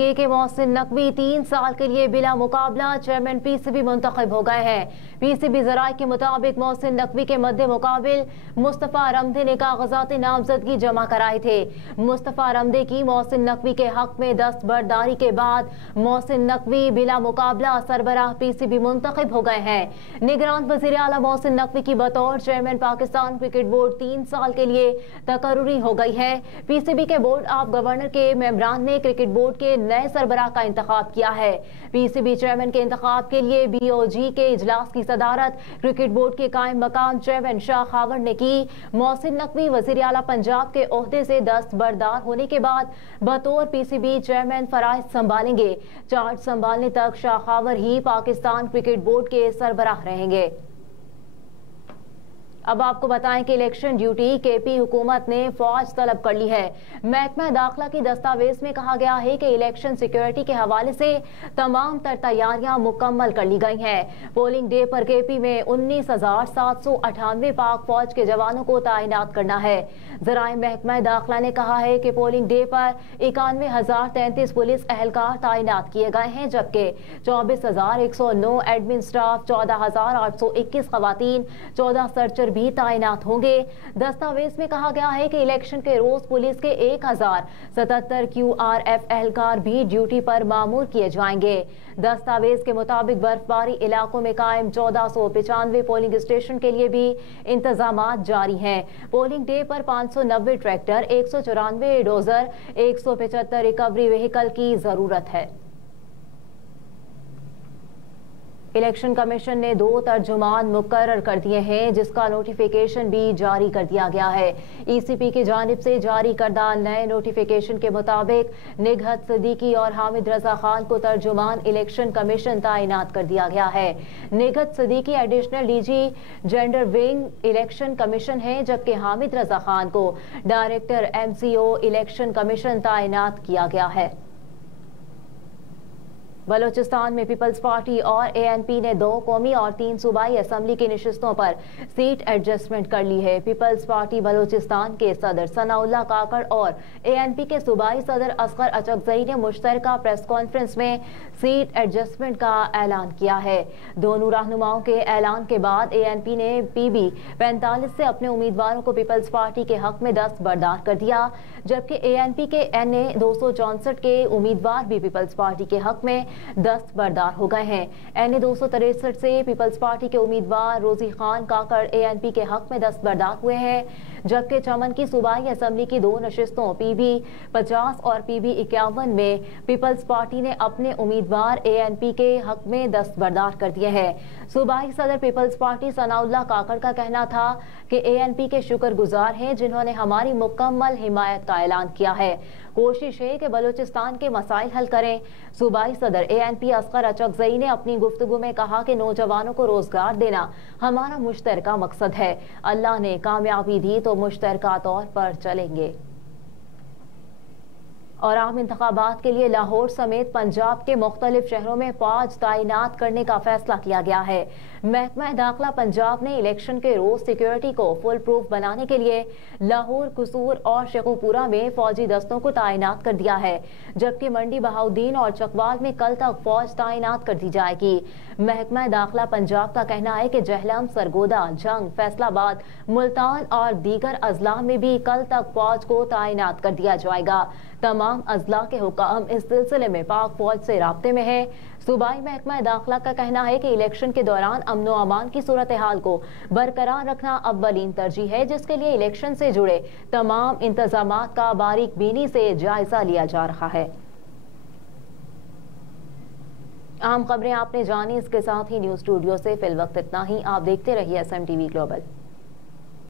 के मोहसिन नकवी 3 साल के लिए बिला मुकाबला चेयरमैन पीसीबी मुंतखब हो गए हैं। पीसीबी जराये के मुताबिक मोहसिन नकवी के मद्दे मुकाबिल मुस्तफा रमदे ने कागजात नामजदगी जमा कराए थे। मुस्तफा रमदे की मोहसिन नकवी के हक में दस्तबरदारी के बाद मोहसिन नकवी बिला मुकाबला सरबराह पीसीबी मुंतखब हो गए हैं। निगरान वज़ीर आला मोहसिन नकवी की बतौर चेयरमैन पाकिस्तान क्रिकेट बोर्ड 3 साल के लिए तकर्रुरी हो गई है। पीसीबी के बोर्ड ऑफ गवर्नर के मेंबरान ने क्रिकेट बोर्ड के नए सरबराह का इंतखाब किया है। पीसीबी चेयरमैन के इंतखाब के लिए बीओजी के इजलास की सदारत क्रिकेट बोर्ड के कायम मकाम चेयरमैन शाह खावर ने की। मोहसिन नकवी वज़ीर आला पंजाब के ओहदे से दस्तबरदार होने के बाद बतौर पीसीबी चेयरमैन फराइज संभालेंगे। चार्ज संभालने तक शाह खावर ही पाकिस्तान क्रिकेट बोर्ड के सरबराह रहेंगे। अब आपको बताएं कि इलेक्शन ड्यूटी केपी हुकूमत ने फौज तलब कर ली है। महकमा दाखिला की दस्तावेज में कहा गया है कि इलेक्शन सिक्योरिटी के हवाले से तमाम तर तैयारियां मुकम्मल कर ली गई हैं। पोलिंग डे पर केपी में 19,798 पाक फौज के जवानों को तैनात करना है। जराए महकमा दाखिला ने कहा है कि पोलिंग डे पर 91,033 पुलिस एहलकार तैनात किए गए हैं, जबकि 24,109 एडमिन स्टाफ, 14,821 खवातीन, 14 सर्चर भी तैनात होंगे। दस्तावेज में कहा गया है कि इलेक्शन के रोज पुलिस के 1077 QRF एहलकार भी ड्यूटी पर मामूर किए जाएंगे। दस्तावेज के मुताबिक बर्फबारी इलाकों में कायम 1495 पोलिंग स्टेशन के लिए भी इंतजामात जारी हैं। पोलिंग डे पर 590 ट्रैक्टर, 194 डोजर, 175 रिकवरी व्हीकल की जरूरत है। इलेक्शन कमीशन ने 2 तर्जुमान मुकर्रर कर दिए हैं, जिसका नोटिफिकेशन भी जारी कर दिया गया है। ईसीपी की जानिब से जारी करदा नए नोटिफिकेशन के मुताबिक निगहत सिद्दीकी और हामिद रजा खान को तर्जुमान इलेक्शन कमीशन तैनात कर दिया गया है। Nighat Siddiqui additional DG gender wing election commission है, जबकि हामिद रजा खान को डायरेक्टर MCO इलेक्शन कमीशन तैनात किया गया है। बलोचिस्तान में पीपल्स पार्टी और ANP ने 2 कौमी और 3 सूबाई असम्बली की नशिस्तों पर सीट एडजस्टमेंट कर ली है। पीपल्स पार्टी बलोचिस्तान के सदर सनाउल्लाह काकड़ और ANP के सूबाई सदर असगर अचकजई ने मुश्तरका प्रेस कॉन्फ्रेंस में सीट एडजस्टमेंट का ऐलान किया है। दोनों रहनुमाओं के ऐलान के बाद ANP ने PB 45 से अपने उम्मीदवारों को पीपल्स पार्टी के हक में दस्तबरदार कर दिया, जबकि ANP के NA 264 के उम्मीदवार भी पीपल्स पार्टी के हक में दस्तबरदार हो गए हैं। NA 263 से पीपल्स पार्टी के उम्मीदवार रोजी खान काकड़ ANP के हक में दस्तबरदार हुए हैं, जबकि चमन की सूबाई असम्बली की 2 नशिस्तों PB 50 और PB 51 में पीपल्स पार्टी ने अपने उम्मीदवार ANP के हक में दस्तबरदार कर दिए हैं। सूबाई सदर पीपल्स पार्टी सनाउल्लाह काकड़ का कहना था कि ANP के शुक्रगुजार हैं, जिन्होंने हमारी मुकम्मल हिमायत का ऐलान किया है। कोशिश है कि बलूचिस्तान के मसाइल हल करें। सूबाई सदर ANP असगर अचकजई ने अपनी गुफ्तगू में कहा कि नौजवानों को रोजगार देना हमारा मुश्तरका मकसद है। अल्लाह ने कामयाबी दी तो मुश्तरका तौर पर चलेंगे। और आम इंतखाबात के लिए लाहौर समेत पंजाब के मुख्तलिफ शहरों में फौज तैनात करने का फैसला किया गया है। महकमा दाखिला पंजाब ने इलेक्शन के रोज सिक्योरिटी को फुल प्रूफ बनाने के लिए लाहौर, कसूर और शेखुपुरा में फौजी दस्तों को तैनात कर दिया है, जबकि मंडी, बहाउद्दीन और चकवाल में कल तक फौज तैनात कर दी जाएगी। महकमा दाखिला पंजाब का कहना है कि जहलम, सरगोदा, जंग, फैसलाबाद, मुल्तान और दीगर अजला में भी कल तक फौज को तैनात कर दिया जाएगा। तमाम अजला के हुकाम इस सिलसिले में पाक फौज से राब्ते में है। सूबाई महकमा दाखिला का कहना है कि इलेक्शन के दौरान अमन व अमान की सूरत हाल को बरकरार रखना अव्वलीन तरजीह है, जिसके लिए इलेक्शन से जुड़े तमाम इंतजामात का बारीक बीनी से जायजा लिया जा रहा है। अहम खबरें आपने जानी, इसके साथ ही न्यूज स्टूडियो से फिल वक्त इतना ही। आप देखते रहिए SM TV ग्लोबल।